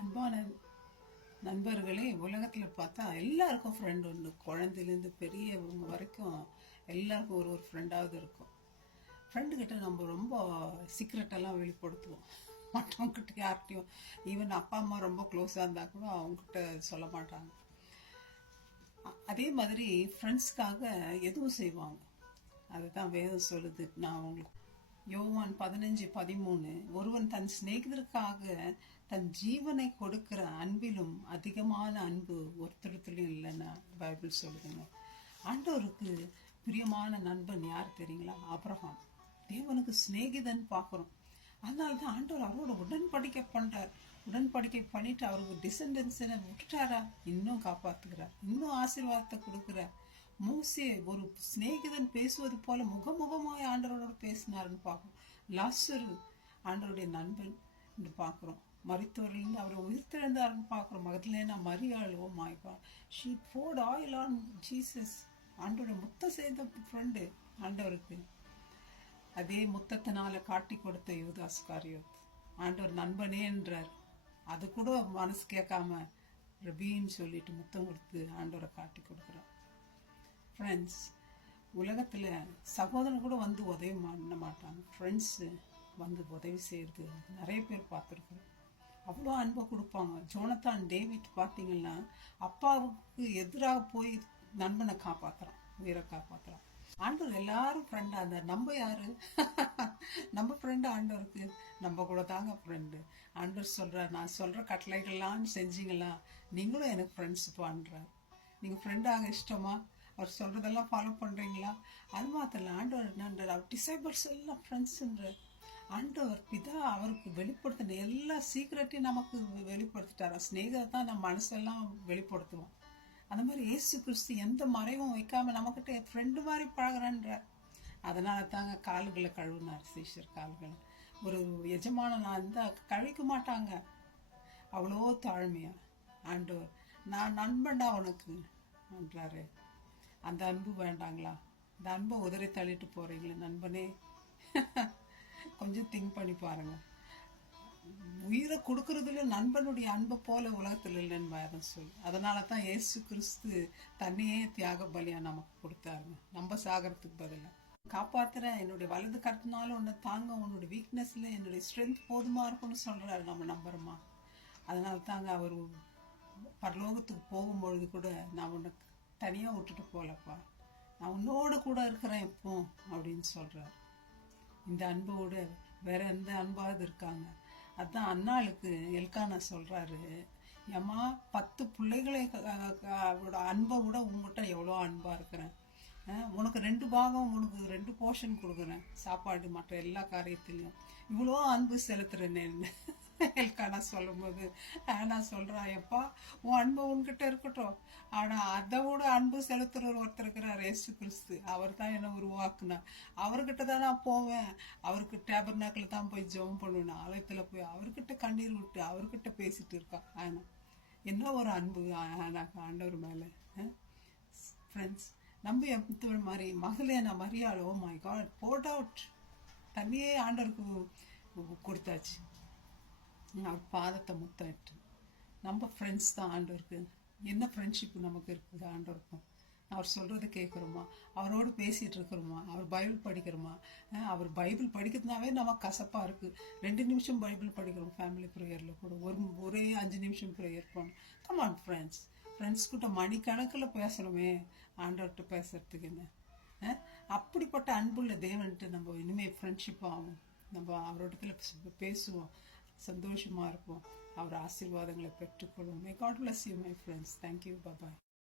அன்பான நண்பர்களே, உலகத்தில் பார்த்தா எல்லாருக்கும் ஃப்ரெண்ட் உண்டு. குழந்தையிலேருந்து பெரியவங்க வரைக்கும் எல்லாருக்கும் ஒரு ஒரு ஃப்ரெண்டாவது இருக்கும். ஃப்ரெண்டுக்கிட்ட நம்ம ரொம்ப சீக்ரெட்டெல்லாம் வெளிப்படுத்துவோம். மற்றவங்ககிட்ட யார்கிட்டையும், ஈவன் அப்பா அம்மா ரொம்ப க்ளோஸாக இருந்தால் கூட அவங்ககிட்ட சொல்ல மாட்டாங்க. அதே மாதிரி ஃப்ரெண்ட்ஸ்க்காக எதுவும் செய்வாங்க. அதுதான் வேதம் சொல்லுது. நான் அவங்களுக்கு யோவான் 15:13, ஒருவன் தன் சிநேகிதருக்காக தன் ஜீவனை கொடுக்கிற அன்பிலும் அதிகமான அன்பு ஒருத்தருத்திலும் இல்லைன்னா பைபிள் சொல்லுதுங்க. ஆண்டவருக்கு பிரியமான நண்பன் யார் தெரியுங்களா? ஆபிரகாம். தேவனுக்கு சிநேகிதன் பார்க்குறோம். அதனால தான் ஆண்டவர் அவரோட உடன்படிக்கை பண்ணுறார். உடன்படிக்கை பண்ணிட்டு அவருக்கு டிசெண்டன்ஸை விட்டுட்டாரா? இன்னும் காப்பாற்றுக்கிறார், இன்னும் ஆசீர்வாதத்தை கொடுக்குறார். மோசே ஒரு சிநேகிதன் பேசுவது போல முகமுகமாய் ஆண்டவரோட பேசினாருன்னு பார்க்குறோம். லாசரு ஆண்டவருடைய நண்பன் என்று பார்க்குறோம். மரித்தவர்லேருந்து அவரை உயிர்த்தெழுந்தாருன்னு பார்க்குறோம். மகதலேனா மரியாள், oh my God, she poured oil on Jesus. ஆண்டவரை முத்தம் செய்த ஃப்ரெண்டு ஆண்டவருக்கு. அதே முத்தத்தினால காட்டி கொடுத்த யூதாஸ் காரியோத் ஆண்டவர் நண்பனே என்றார். அது கூட மனசு கேட்காம ரபின்னு சொல்லிட்டு முத்தம் கொடுத்து ஆண்டவரை காட்டி கொடுக்குறார். ஃப்ரெண்ட்ஸ், உலகத்தில் சகோதரன் கூட வந்து உதவி பண்ண மாட்டாங்க. ஃப்ரெண்ட்ஸு வந்து உதவி செய்கிறது நிறைய பேர் பார்த்துருக்குறோம். அவ்வளோ அன்பை கொடுப்பாங்க. ஜோனத்தான் டேவிட் பார்த்தீங்கன்னா அப்பாவுக்கு எதிராக போய் நண்பனை காப்பாற்றுறான், உயிரை காப்பாற்றுறான். ஆண்டவர் எல்லாரும் ஃப்ரெண்டாக இருந்தார். நம்ம யாரு? நம்ம ஃப்ரெண்டு ஆண்டவருக்கு நம்ம கூட தாங்க ஃப்ரெண்டு. ஆண்டவர் சொல்கிறார், நான் சொல்கிற கட்டளைகள்லாம் செஞ்சீங்களா, நீங்களும் எனக்கு ஃப்ரெண்ட்ஸ் பண்ணுறார். நீங்கள் ஃப்ரெண்டாக இஷ்டமா? அவர் சொல்கிறதெல்லாம் ஃபாலோ பண்ணுறீங்களா? அது மாத்திரம் இல்லை, ஆண்டவர் என்னன்றார், அவர் டிசைபிள்ஸ் எல்லாம் ஃப்ரெண்ட்ஸுன்றார். ஆண்டவர் பிதா அவருக்கு வெளிப்படுத்தின எல்லா சீக்கிரட்டையும் நமக்கு வெளிப்படுத்திட்டார். ஸ்நேகத்தை தான் நம்ம மனசெல்லாம் வெளிப்படுத்துவோம். அந்த மாதிரி இயேசு கிறிஸ்து எந்த மறைவும் வைக்காம நம்மக்கிட்ட ஃப்ரெண்டு மாதிரி பழகிறான்றார். அதனால தாங்க கால்களை கழுவினார், சீஷர் கால்களை. ஒரு எஜமானன் இருந்தால் கழிக்க மாட்டாங்க, அவ்வளோ தாழ்மையா. ஆண்டவர் நான் நண்பன்டா உனக்கு என்றாரு. அந்த அன்பு வேண்டாங்களா? அந்த அன்பை உதறி தள்ளிட்டு போறீங்களே நண்பனே. கொஞ்சம் திங்க் பண்ணி பாருங்க. உயிரை கொடுக்கறதுல நண்பனுடைய அன்பை போல உலகத்தில் இல்லைன்னு வேதம் சொல்லு. அதனால தான் இயேசு கிறிஸ்து தன்னையே தியாக பலியா நமக்கு கொடுத்தாருங்க, நம்ம சாகிறதுக்கு பதிலாக. காப்பாத்துறேன், என்னுடைய வலது கருத்துனாலும் உன்னை தாங்க, உன்னுடைய வீக்னஸ்ல என்னுடைய ஸ்ட்ரென்த் போதுமா இருக்கும்னு சொல்றாரு. நம்ம நம்புறோமா? அதனால தாங்க அவர் பரலோகத்துக்கு போகும்பொழுது கூட, நான் உனக்கு தனியாக விட்டுட்டு போகலப்பா, நான் உன்னோட கூட இருக்கிறேன் எப்போ அப்படின்னு சொல்கிறார். இந்த அன்போடு வேற எந்த அன்பாவது இருக்காங்க? அதுதான் அன்னாளுக்கு எல்கானா சொல்கிறாரு, ஏம்மா 10 பிள்ளைகளை அன்பை விட உங்ககிட்ட எவ்வளோ அன்பாக இருக்கிறேன். உனக்கு 2 பாகம், உனக்கு 2 போர்ஷன் கொடுக்குறேன், சாப்பாடு மற்ற எல்லா காரியத்திலையும் இவ்வளோ அன்பு செலுத்துறேன்னு எல்கானா சொல்லும்போது நான் சொல்கிறேன், எப்பா உன் அன்பு உன்கிட்ட இருக்கட்டும், ஆனால் அதை விட அன்பு செலுத்துகிற ஒருத்தர் இருக்கிறார், இயேசு கிறிஸ்து. அவர் தான் என்னை உருவாக்குனார். அவர்கிட்ட தான் நான் போவேன். அவருக்கு டேபர்நாக்கில் தான் போய் ஜெபம் பண்ணுவேன், ஆலயத்தில் போய் அவர்கிட்ட கண்ணீர் விட்டு அவர்கிட்ட பேசிட்டு இருக்கான். ஆனால் என்ன ஒரு அன்பு ஆண்டவர் மேலே. ஃப்ரெண்ட்ஸ், நம்ம எந்த மாதிரி மகளேனா மரியாள், oh my God, poured out, தண்ணியே ஆண்டவருக்கு கொடுத்தாச்சு. அவர் பாதத்தை முத்தாயிட்டு. நம்ம ஃப்ரெண்ட்ஸ் தான் ஆண்டவருக்கு. என்ன ஃப்ரெண்ட்ஷிப் நமக்கு இருக்குது ஆண்டவருக்கும்? அவர் சொல்கிறத கேட்குறோமா? அவரோடு பேசிகிட்டு இருக்கிறோமா? அவர் பைபிள் படிக்கிறோமா? அவர் பைபிள் படிக்கிறதுனாவே நமக்கு கசப்பாக இருக்குது. 2 நிமிஷம் பைபிள் படிக்கிறோம் ஃபேமிலி ப்ரேயரில் கூட, ஒரே 5 நிமிஷம் ப்ரேயர் பண்ணணும். கமான் ஃப்ரெண்ட்ஸ், ஃப்ரெண்ட்ஸ் கிட்ட மணிக்கணக்கில் பேசணுமே ஆண்டவர்கிட்ட பேசுறதுக்கு என்ன? அப்படிப்பட்ட அன்புள்ள தேவன்ட்டு நம்ம இனிமேல் ஃப்ரெண்ட்ஷிப் ஆகும். நம்ம அவரோடத்துல பேசுவோம், சந்தோஷமாக இருப்போம், அவர் ஆசீர்வாதங்களை பெற்றுக்கொள்வோம். May God bless you my friends. Thank you, bye.